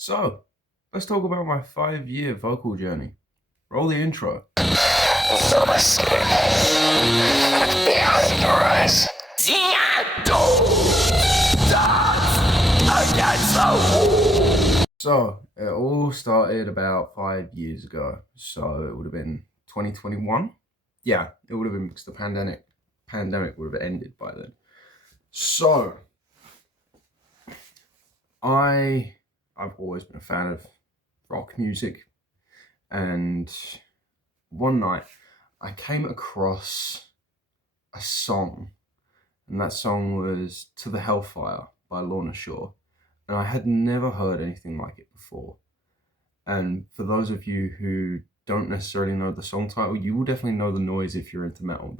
So, let's talk about my 5-year vocal journey. Roll the intro. Namaste. Behind your eyes. So, it all started about 5 years ago. So, it would have been 2021. Yeah, it would have been because the pandemic would have ended by then. So, I've always been a fan of rock music, and one night I came across a song, and that song was To the Hellfire by Lorna Shore, and I had never heard anything like it before. And for those of you who don't necessarily know the song title, you will definitely know the noise if you're into metal.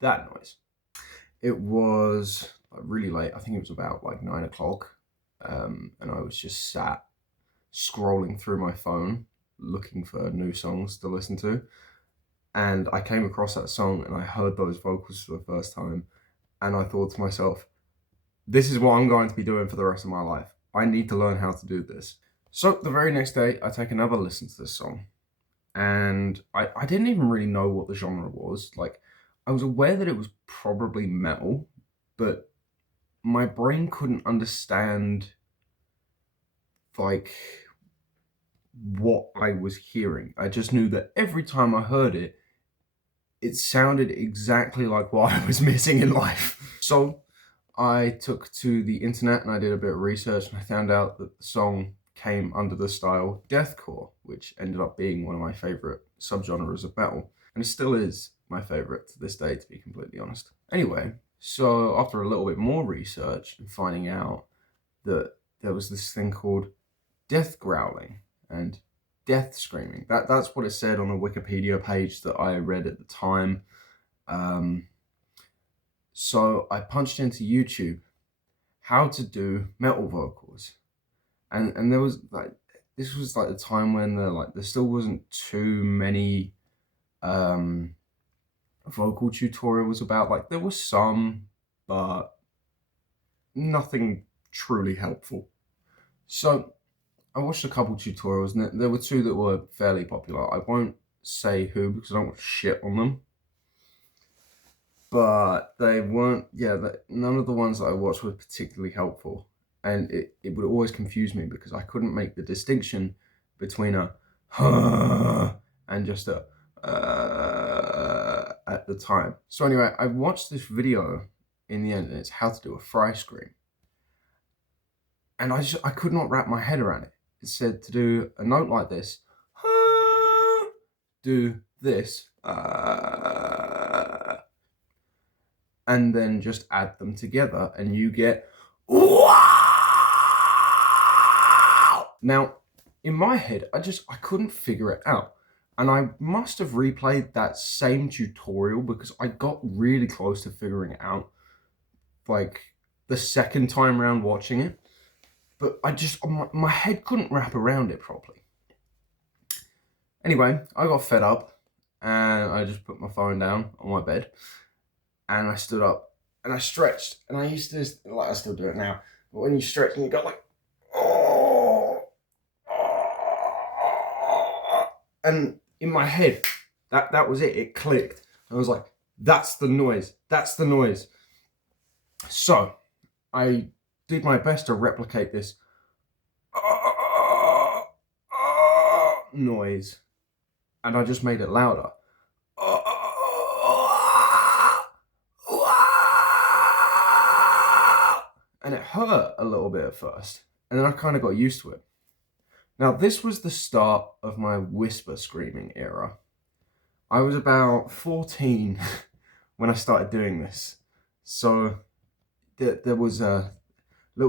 That noise. It was really late. I think it was about like 9 o'clock. And I was just sat scrolling through my phone looking for new songs to listen to. And I came across that song and I heard those vocals for the first time. And I thought to myself, this is what I'm going to be doing for the rest of my life. I need to learn how to do this. So the very next day, I take another listen to this song. And I didn't even really know what the genre was. Like, I was aware that it was probably metal, but my brain couldn't understand, like, what I was hearing. I just knew that every time I heard it, it sounded exactly like what I was missing in life. So I took to the internet and I did a bit of research, and I found out that the song came under the style deathcore, which ended up being one of my favorite subgenres of metal, and it still is my favorite to this day, to be completely honest. Anyway, so after a little bit more research and finding out that there was this thing called death growling and death screaming. That's what it said on the Wikipedia page that I read at the time. So I punched into YouTube how to do metal vocals, and there was like, this was like the time when there still wasn't too many vocal tutorials about. Like, there was some, but nothing truly helpful. So I watched a couple tutorials, and there were two that were fairly popular. I won't say who because I don't want to shit on them. But they weren't, none of the ones that I watched were particularly helpful. And it would always confuse me because I couldn't make the distinction between a and just a at the time. So anyway, I watched this video in the end, and it's how to do a fry scream. And I could not wrap my head around it. It said to do a note like this, do this, and then just add them together, and you get wow. Now, in my head, I couldn't figure it out. And I must have replayed that same tutorial because I got really close to figuring it out, like, the second time around watching it. But my head couldn't wrap around it properly. Anyway, I got fed up and I just put my phone down on my bed and I stood up and I stretched. And I used to, like, I still do it now, but when you stretch and you go like, oh, and in my head, that was it. It clicked. I was like, that's the noise. That's the noise. So I did my best to replicate this noise, and I just made it louder. And it hurt a little bit at first, and then I kind of got used to it. Now, this was the start of my whisper screaming era. I was about 14 when I started doing this, so there was little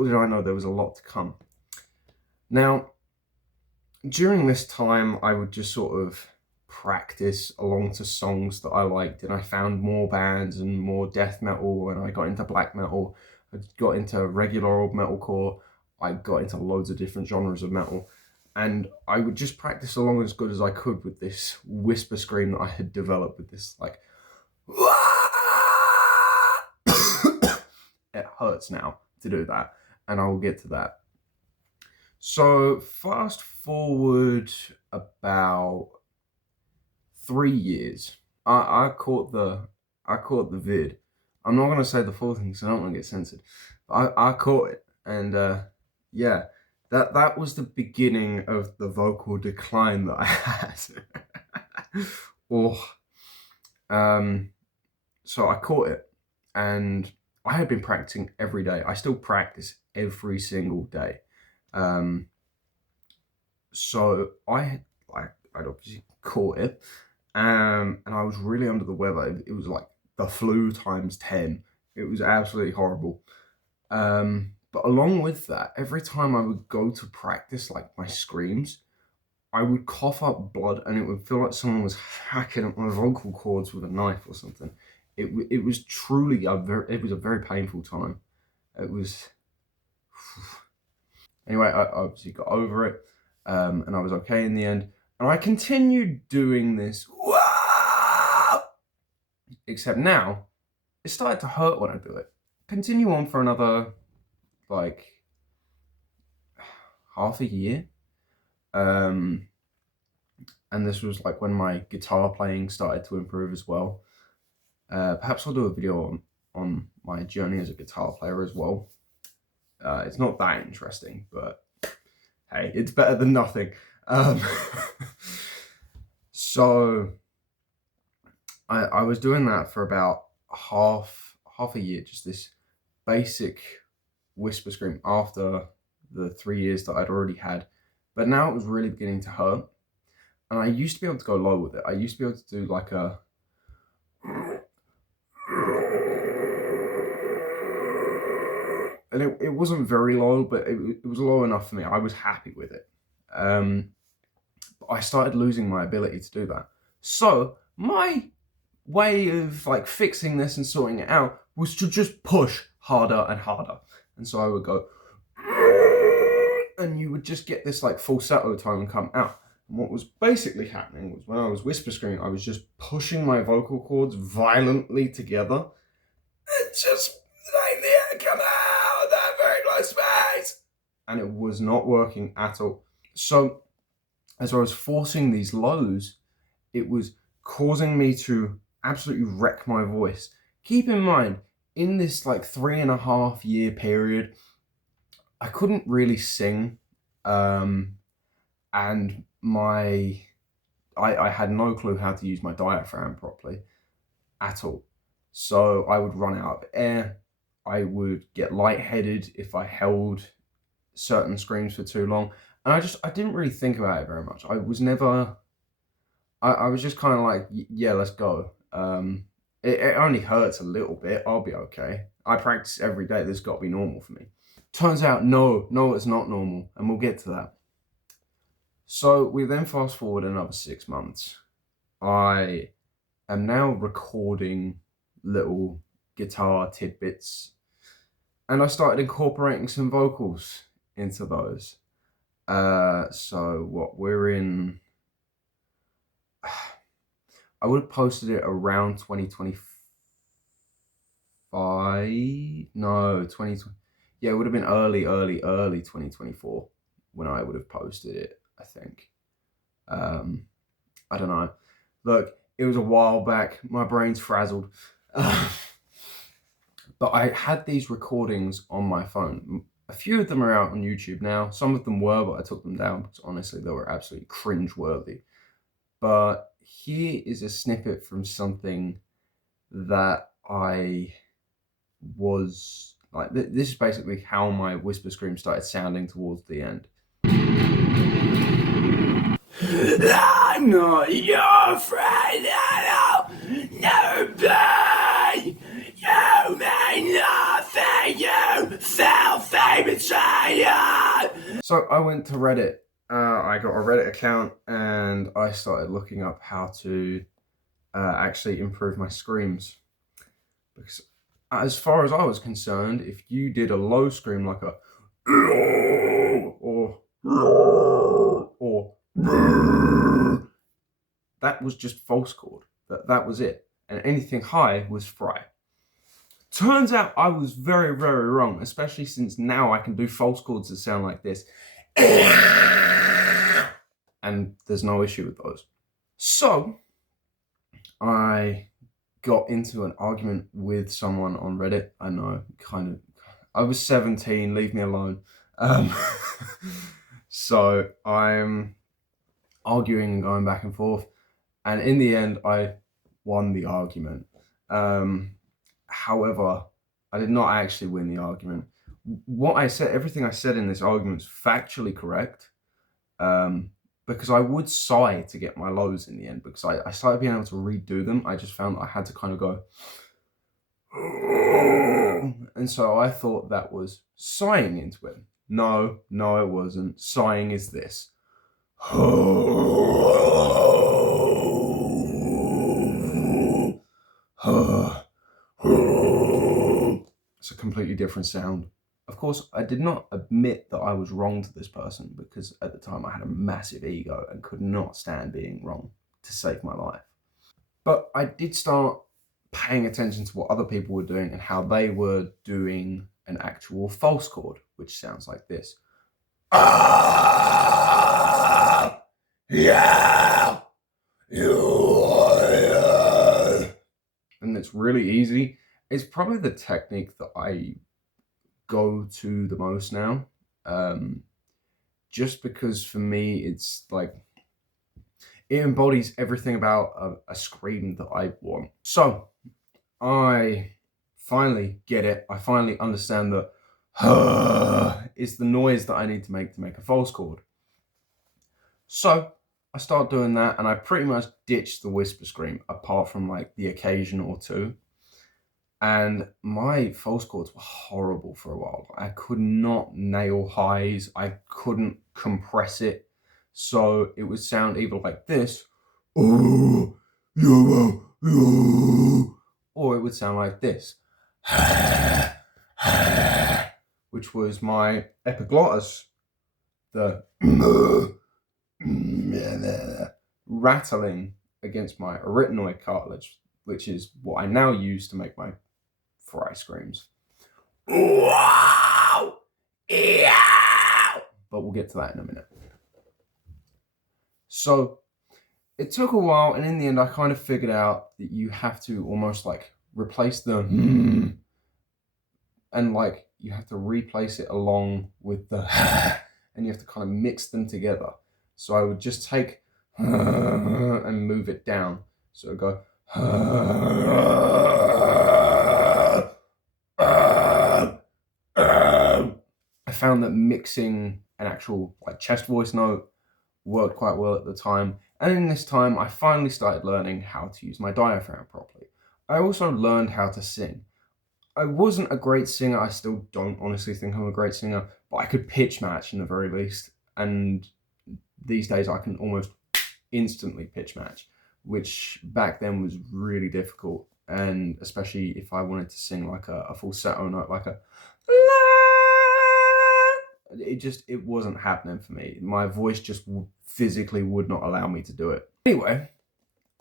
did I know there was a lot to come. Now, during this time, I would just sort of practice along to songs that I liked, and I found more bands and more death metal, and I got into black metal, I got into regular old metalcore, I got into loads of different genres of metal, and I would just practice along as good as I could with this whisper scream that I had developed with this, like, hurts now to do that, and I will get to that. So fast forward about 3 years, I caught the vid. I'm not gonna say the full thing because I don't want to get censored. I caught it, and yeah, that was the beginning of the vocal decline that I had. Oh, so I caught it, and I had been practicing every day. I still practice every single day. So I'd obviously caught it, and I was really under the weather. It was like the flu times 10. It was absolutely horrible. But along with that, every time I would go to practice like my screams, I would cough up blood, and it would feel like someone was hacking at my vocal cords with a knife or something. It was truly it was a very painful time. It was anyway. I obviously got over it, and I was okay in the end. And I continued doing this, except now it started to hurt when I do it. Continue on for another like half a year. And this was like when my guitar playing started to improve as well. Perhaps I'll do a video on my journey as a guitar player as well. It's not that interesting, but hey, it's better than nothing. So I was doing that for about half a year, just this basic whisper scream after the 3 years that I'd already had. But now it was really beginning to hurt. And I used to be able to go low with it. I used to be able to do like a and it wasn't very low, but it was low enough for me. I was happy with it. But I started losing my ability to do that. So my way of like fixing this and sorting it out was to just push harder and harder. And so I would go, and you would just get this like falsetto tone come out. And what was basically happening was when I was whisper screaming, I was just pushing my vocal cords violently together. And just like the air come out, that very close space. And it was not working at all. So as I was forcing these lows, it was causing me to absolutely wreck my voice. Keep in mind, in this like 3.5 year period, I couldn't really sing, and I had no clue how to use my diaphragm properly at all. So I would run out of air. I would get lightheaded if I held certain screams for too long, and I didn't really think about it very much. I was never. I was just kind of like, yeah, let's go. It only hurts a little bit. I'll be okay. I practice every day. This has got to be normal for me. Turns out, no, it's not normal, and we'll get to that. So we then fast forward another 6 months. I am now recording little guitar tidbits, and I started incorporating some vocals into those. So what we're in, I would have posted it around 2025. No, 2020. Yeah, it would have been early 2024 when I would have posted it, I think. I don't know. Look, it was a while back. My brain's frazzled. But I had these recordings on my phone. A few of them are out on YouTube now. Some of them were, but I took them down because honestly, they were absolutely cringe-worthy. But here is a snippet from something that I was like. This is basically how my whisper scream started sounding towards the end. I'm not your friend at all. No pain. You mean nothing. You self-fame betrayer. So I went to Reddit. I got a Reddit account and I started looking up how to actually improve my screams. Because as far as I was concerned, if you did a low scream like a or that was just false chord. That was it. And anything high was fry. Turns out I was very, very wrong, especially since now I can do false chords that sound like this. And there's no issue with those. So I got into an argument with someone on Reddit. I know, I was 17, leave me alone. So I'm arguing and going back and forth. And in the end, I won the argument. However, I did not actually win the argument. What I said, everything I said in this argument is factually correct. Because I would sigh to get my lows in the end, because I started being able to redo them. I just found that I had to kind of go, and so I thought that was sighing into it. No, it wasn't. Sighing is this. It's a completely different sound. Of course, I did not admit that I was wrong to this person, because at the time I had a massive ego and could not stand being wrong to save my life. But I did start paying attention to what other people were doing and how they were doing an actual false chord, which sounds like this. Yeah. And it's really easy. It's probably the technique that I go to the most now. Just because for me, it's like, it embodies everything about a scream that I want. So I finally get it. I finally understand that is the noise that I need to make a false chord. So I start doing that, and I pretty much ditched the whisper scream, apart from like the occasion or two. And my false chords were horrible for a while. I could not nail highs. I couldn't compress it. So it would sound either like this, or it would sound like this, which was my epiglottis, the rattling against my arytenoid cartilage, which is what I now use to make my fry screams. Wow! Yeah! But we'll get to that in a minute. So it took a while, and in the end I kind of figured out that you have to almost like replace the and like you have to replace it along with the and you have to kind of mix them together. So I would just take and move it down. So it would go I found that mixing an actual like chest voice note worked quite well at the time. And in this time, I finally started learning how to use my diaphragm properly. I also learned how to sing. I wasn't a great singer. I still don't honestly think I'm a great singer, but I could pitch match in the very least. And these days I can almost instantly pitch match, which back then was really difficult. And especially if I wanted to sing like a falsetto note, like a it wasn't happening for me. My voice just physically would not allow me to do it. Anyway,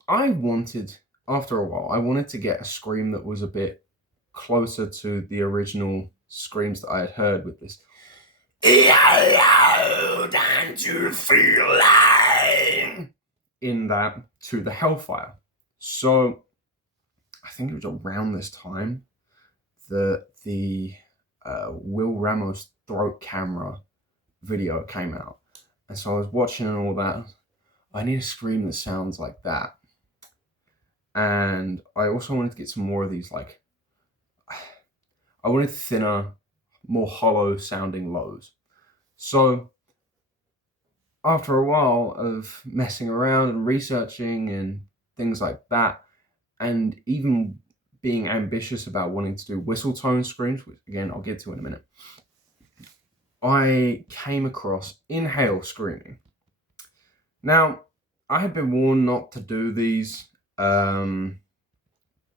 after a while, I wanted to get a scream that was a bit closer to the original screams that I had heard with this. Don't you feel like in that to the Hellfire. So I think it was around this time that the Will Ramos throat camera video came out. And so I was watching and all that. I need a scream that sounds like that. And I also wanted to get some more of these, like, I wanted thinner, more hollow sounding lows. So after a while of messing around and researching and things like that, and even being ambitious about wanting to do whistle tone screams, which again I'll get to in a minute, I came across inhale screaming. Now, I had been warned not to do these, but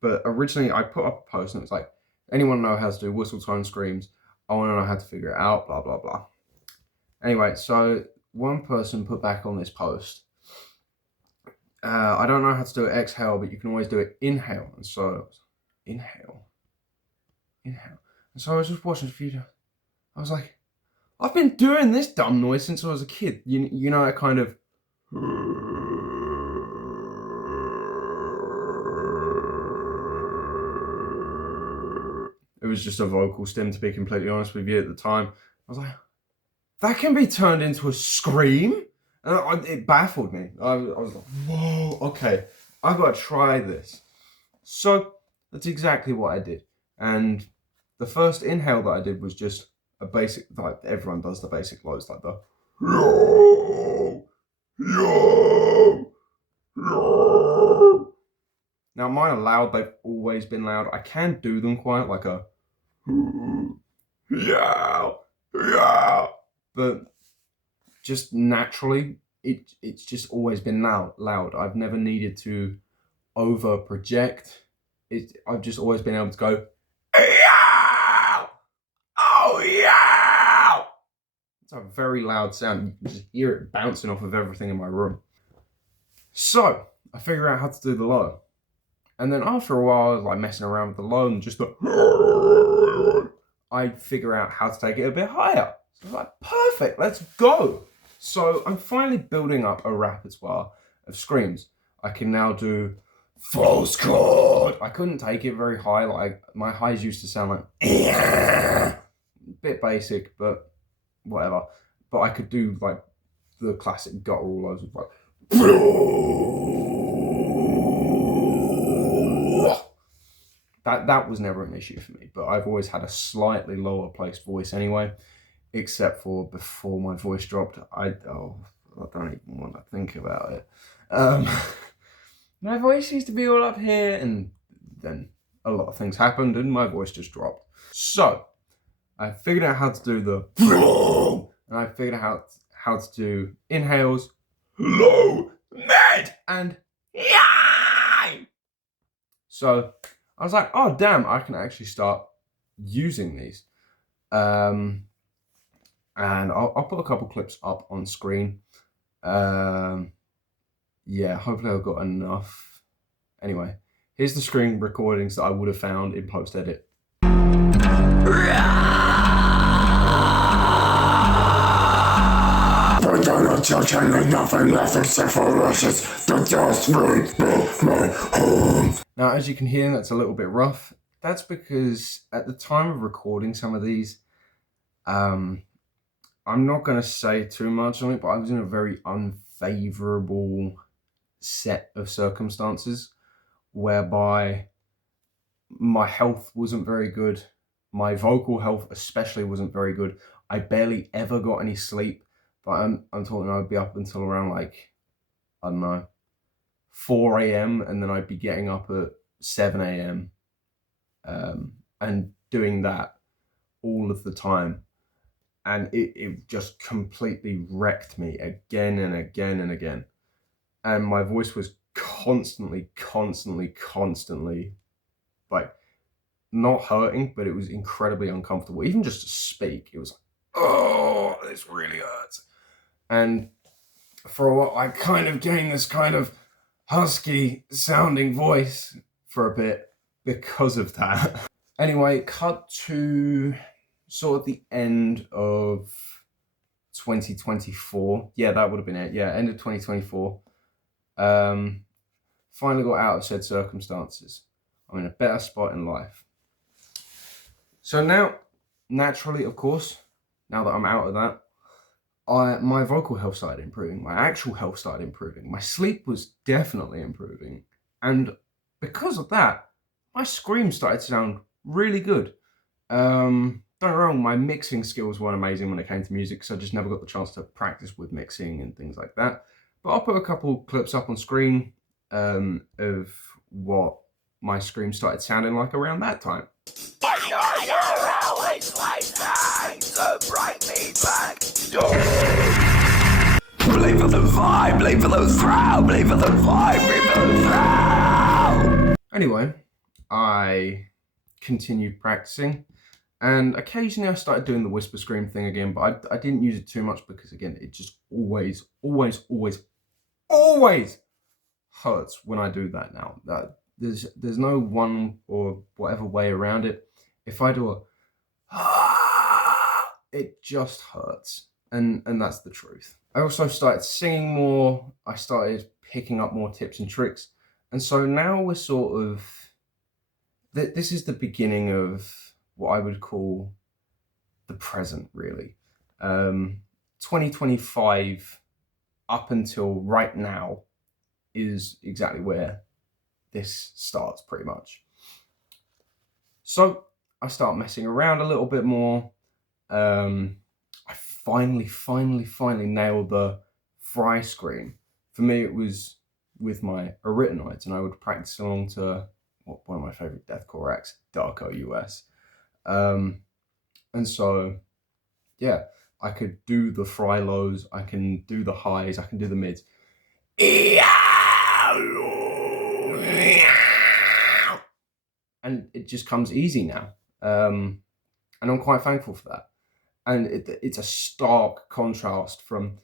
originally I put up a post and it was like, anyone know how to do whistle tone screams? I want to know how to figure it out, blah, blah, blah. Anyway, so one person put back on this post, I don't know how to do it exhale, but you can always do it inhale. And so, inhale. inhale. And so I was just watching the video. I was like, I've been doing this dumb noise since I was a kid. You know, I kind of. It was just a vocal stem, to be completely honest with you, at the time. I was like, that can be turned into a scream? And it baffled me. I was like, whoa, okay, I've got to try this. So that's exactly what I did. And the first inhale that I did was just a basic, like everyone does the basic lows, like the yo, yo, yo. Now mine are loud, they've always been loud. I can do them quiet, like a yeah, yeah. But just naturally, it's just always been loud. I've never needed to over project. I've just always been able to go, yeah, oh yeah. It's a very loud sound. You can just hear it bouncing off of everything in my room. So I figure out how to do the low. And then after a while, I was like messing around with the low and just I figure out how to take it a bit higher. So I was like, perfect, let's go. So I'm finally building up a repertoire of screams. I can now do false chord. I couldn't take it very high. Like my highs used to sound like a bit basic, but whatever. But I could do like the classic guttural lows of like that was never an issue for me. But I've always had a slightly lower placed voice anyway, except for before my voice dropped. I don't even want to think about it. My voice used to be all up here, and then a lot of things happened, and my voice just dropped. So I figured out how to do the and I figured out how to do inhales, low, mid, and high. So I was like, oh damn, I can actually start using these. And I'll put a couple clips up on screen. Yeah, hopefully I've got enough. Anyway, here's the screen recordings that I would have found in post-edit. Nothing left except for rushes. The dust will be my home. Now, as you can hear, that's a little bit rough. That's because at the time of recording some of these, I'm not going to say too much on it, but I was in a very unfavorable set of circumstances whereby my health wasn't very good. My vocal health especially wasn't very good. I barely ever got any sleep, but I'm talking I'd be up until around like, I don't know, 4 a.m. and then I'd be getting up at 7 a.m. And doing that all of the time. And it just completely wrecked me again and again and again. And my voice was constantly like not hurting, but it was incredibly uncomfortable. Even just to speak, it was like, oh, this really hurts. And for a while, I kind of gained this kind of husky sounding voice for a bit because of that. Anyway, cut to sort of the end of 2024. Yeah, that would have been it. Yeah, end of 2024. Finally got out of said circumstances. I'm in a better spot in life. So now, naturally, of course, now that I'm out of that, my vocal health started improving. My actual health started improving. My sleep was definitely improving. And because of that, my screams started to sound really good. Don't get me wrong, my mixing skills weren't amazing when it came to music, so I just never got the chance to practice with mixing and things like that. But I'll put a couple clips up on screen of what my scream started sounding like around that time. Always like that, so bring me back. Believe in the vibe, believe in the crowd, believe in the vibe, believe in the crowd. Anyway, I continued practicing, and occasionally I started doing the whisper scream thing again, but I didn't use it too much because, again, it just always hurts when I do that now. There's no one or whatever way around it. If I do a it just hurts. And that's the truth. I also started singing more. I started picking up more tips and tricks. And so now we're sort of, this is the beginning of what I would call the present, really. 2025 up until right now is exactly where this starts, pretty much. So I start messing around a little bit more. I finally nailed the fry scream. For me, it was with my arytenoids, and I would practice along to one of my favorite deathcore acts, Darko US. And so, yeah, I could do the fry lows, I can do the highs, I can do the mids. And it just comes easy now. And I'm quite thankful for that. And it's a stark contrast from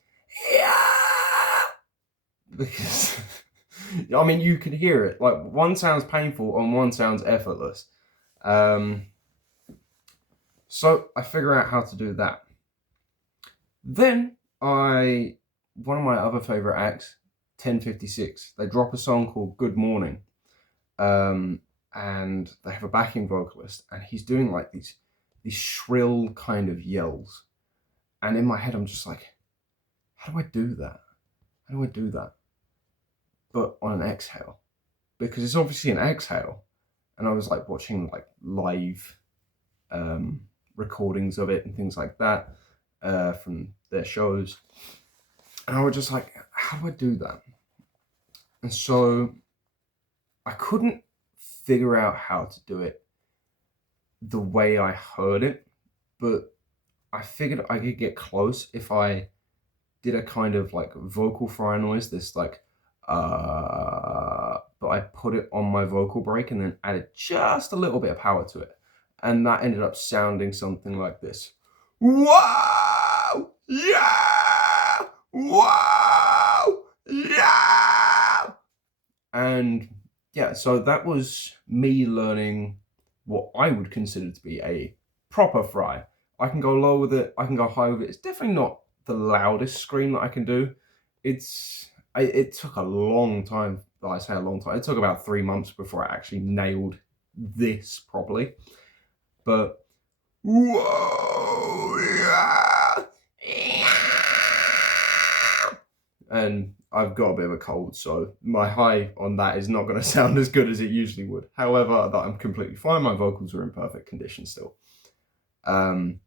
because I mean you can hear it. Like one sounds painful and one sounds effortless. So I figure out how to do that. Then one of my other favorite acts, 1056, they drop a song called Good Morning. And they have a backing vocalist, and he's doing like these shrill kind of yells. And in my head, I'm just like, how do I do that? How do I do that? But on an exhale, because it's obviously an exhale. And I was like watching like live recordings of it and things like that from their shows. And I was just like, how do I do that? And so I couldn't figure out how to do it the way I heard it, but I figured I could get close if I did a kind of like vocal fry noise, this like, but I put it on my vocal break and then added just a little bit of power to it. And that ended up sounding something like this. Wow! Yeah! Wow! Yeah! And yeah, so that was me learning what I would consider to be a proper fry. I can go low with it, I can go high with it. It's definitely not the loudest scream that I can do. It took a long time. I say a long time. It took about 3 months before I actually nailed this properly. But whoa, yeah, and I've got a bit of a cold, so my high on that is not going to sound as good as it usually would. However, that I'm completely fine. My vocals are in perfect condition still. Along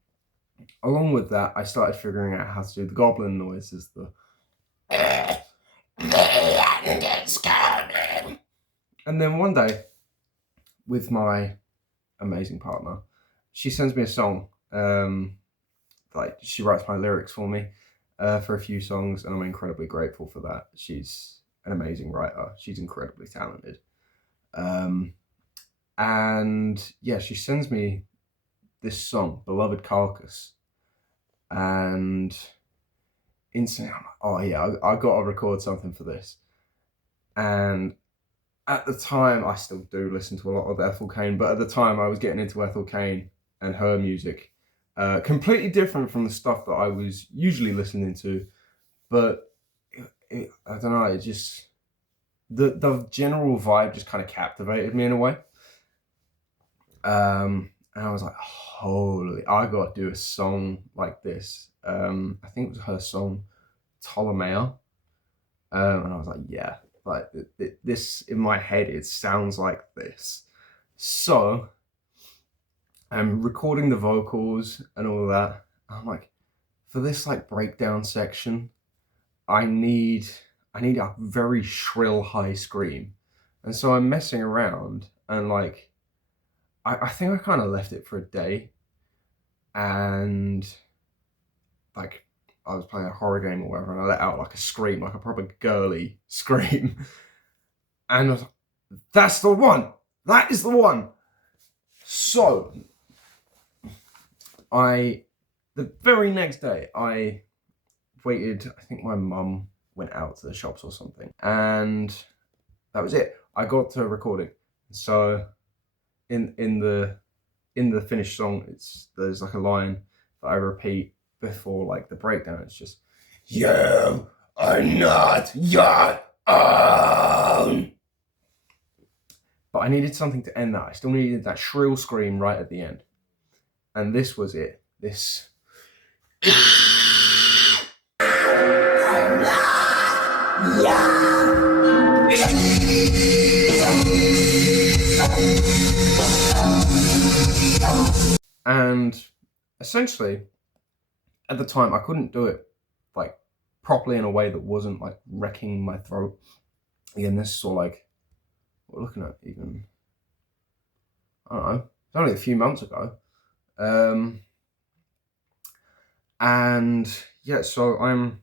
with that, I started figuring out how to do the goblin noises, and then one day, with my amazing partner, she sends me a song. Like she writes my lyrics for me for a few songs, and I'm incredibly grateful for that. She's an amazing writer. She's incredibly talented. And yeah, she sends me this song, Beloved Carcass, and instantly I'm like, oh yeah, I got to record something for this. And at the time, I still do listen to a lot of Ethel Cain, but at the time I was getting into Ethel Cain and her music. Completely different from the stuff that I was usually listening to, but I don't know, it just, the general vibe just kind of captivated me in a way. And I was like, holy, I got to do a song like this. I think it was her song, Ptolemaea. And I was like, yeah, like this in my head, it sounds like this. So I'm recording the vocals and all of that. I'm like, for this like breakdown section, I need a very shrill high scream. And so I'm messing around and like, I think I kind of left it for a day, and like I was playing a horror game or whatever, and I let out like a scream, like a proper girly scream. And I was like, that's the one! That is the one! So, the very next day, I waited, I think my mum went out to the shops or something, and that was it. I got to recording. So, in the in the finished song, there's like a line that I repeat before like the breakdown. It's just, "You are not your own." But I needed something to end that. I still needed that shrill scream right at the end. And this was it. This. And essentially, at the time, I couldn't do it like properly in a way that wasn't like wrecking my throat. Again, this is sort of like, we're looking at even, I don't know, it's only a few months ago. And yeah, so I'm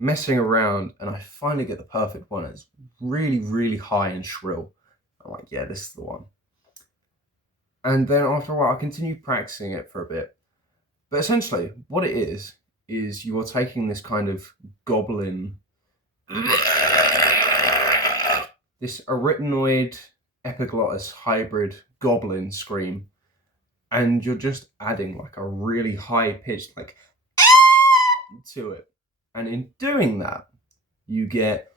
messing around and I finally get the perfect one. It's really, really high and shrill. I'm like, yeah, this is the one. And then after a while, I continue practicing it for a bit. But essentially, what it is you are taking this kind of goblin, this arytenoid epiglottis hybrid goblin scream, and you're just adding like a really high pitched like to it. And in doing that, you get,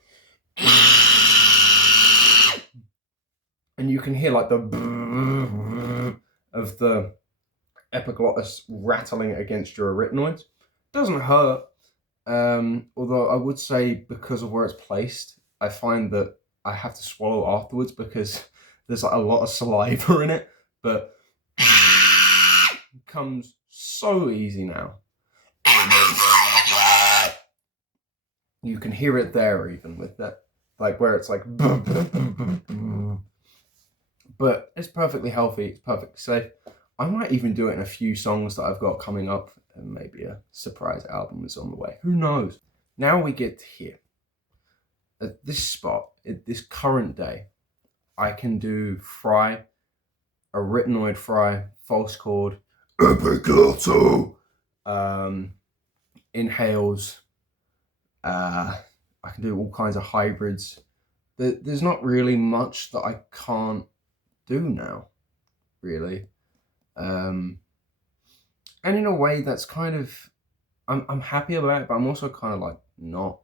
and you can hear like the of the epiglottis rattling against your arytenoids. Doesn't hurt, although I would say because of where it's placed, I find that I have to swallow afterwards because there's like a lot of saliva in it, but it comes so easy now. You can hear it there even with that, like where it's like, but it's perfectly healthy, it's perfectly safe. I might even do it in a few songs that I've got coming up, and maybe a surprise album is on the way. Who knows? Now we get to here. At this spot, at this current day, I can do fry, arytenoid fry, false chord, epiglotto, inhales. I can do all kinds of hybrids. There's not really much that I can't do now, really. And in a way, that's kind of, I'm happy about it, but I'm also kind of like not,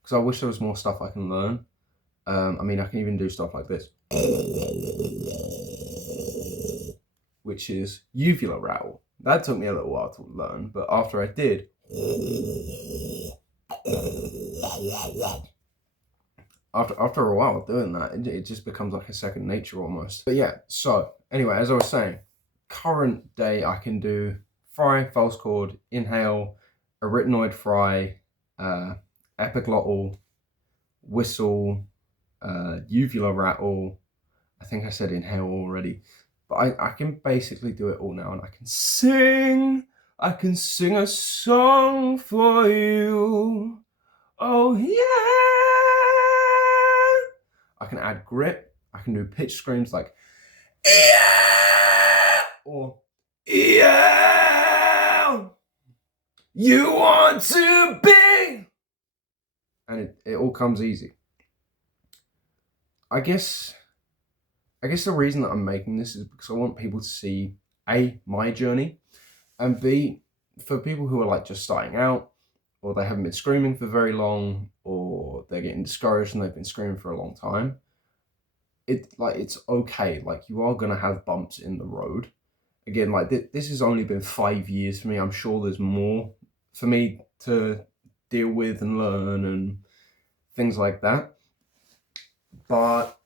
because I wish there was more stuff I can learn. I mean, I can even do stuff like this, which is uvula rattle. That took me a little while to learn, but after I did, after a while doing that, it just becomes like a second nature almost. But yeah, so anyway, as I was saying, current day I can do fry, false chord, inhale, arytenoid fry, epiglottal, whistle, uvula rattle. I think I said inhale already, but I can basically do it all now, and I can sing a song for you. Oh yeah. I can add grit. I can do pitch screams like yeah, or yeah, you want to be, and it all comes easy. I guess the reason that I'm making this is because I want people to see A, my journey, and B, for people who are like just starting out, or they haven't been screaming for very long, or they're getting discouraged and they've been screaming for a long time. It's okay. Like, you are gonna have bumps in the road. Again, like this has only been 5 years for me. I'm sure there's more for me to deal with and learn and things like that. But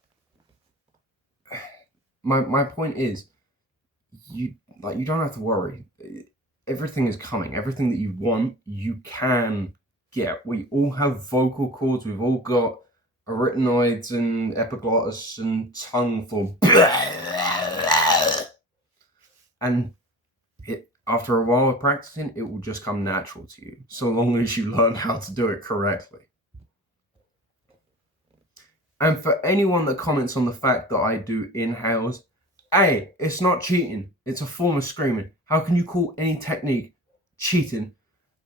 my point is, you don't have to worry. Everything is coming. Everything that you want, you can get. We all have vocal cords. We've all got arytenoids and epiglottis and tongue for and after a while of practicing, it will just come natural to you, so long as you learn how to do it correctly. And for anyone that comments on the fact that I do inhales, A, it's not cheating. It's a form of screaming. How can you call any technique cheating?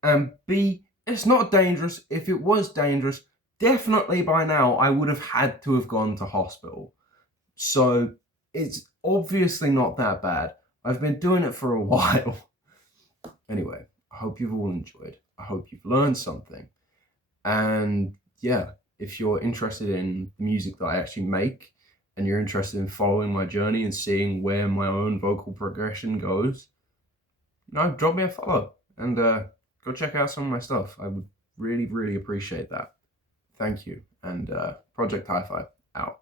And B, it's not dangerous. If it was dangerous, definitely by now I would have had to have gone to hospital. So it's obviously not that bad. I've been doing it for a while. Anyway, I hope you've all enjoyed. I hope you've learned something. And yeah, if you're interested in the music that I actually make and you're interested in following my journey and seeing where my own vocal progression goes, drop me a follow and go check out some of my stuff. I would really, really appreciate that. Thank you. And Project Hi-Fi out.